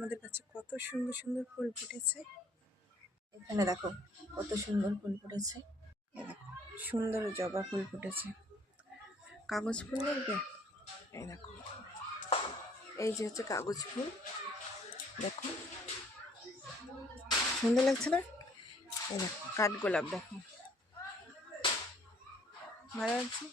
আমাদের কাছে কত সুন্দর সুন্দর ফুল ফুটেছে। এখানে দেখো কত সুন্দর ফুল ফুটেছে। এই দেখো সুন্দর জবা ফুল ফুটেছে। কাগজ ফুল দেখবে, এই দেখো এই যে হচ্ছে কাগজ ফুল। দেখো সুন্দর লাগছে না? এই দেখো কাঠগোলাপ, দেখো ভালো লাগছে।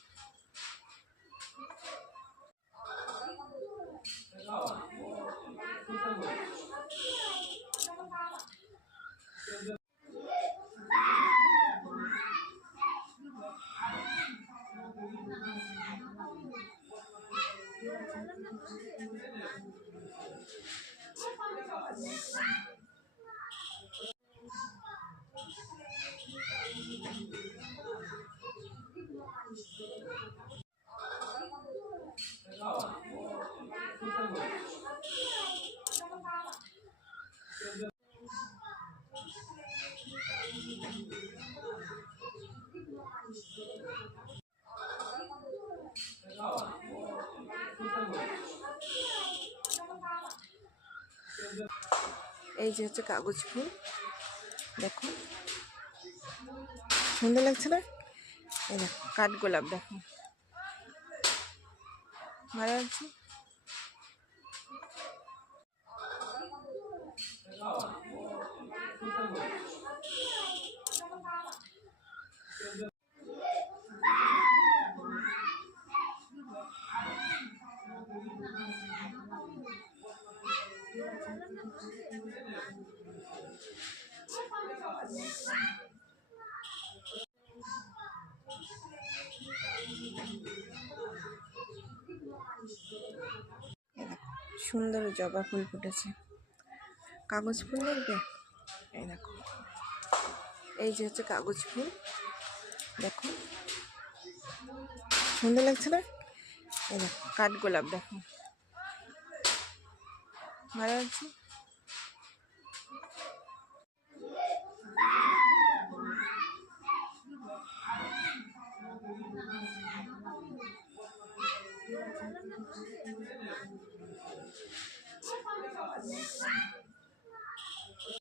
এই যে হচ্ছে কাগজ ফুল, দেখো সুন্দর লাগছে না? এই দেখো কাঠগোলাপ, দেখো ভালো লাগছে। সুন্দর জবা ফুল ফুটেছে। কাগজ ফুল দেখবে, এই দেখো এই যে হচ্ছে কাগজ ফুল। দেখো সুন্দর লাগছে না? এই দেখো কাঠগোলাপ, দেখো ভালো লাগছে।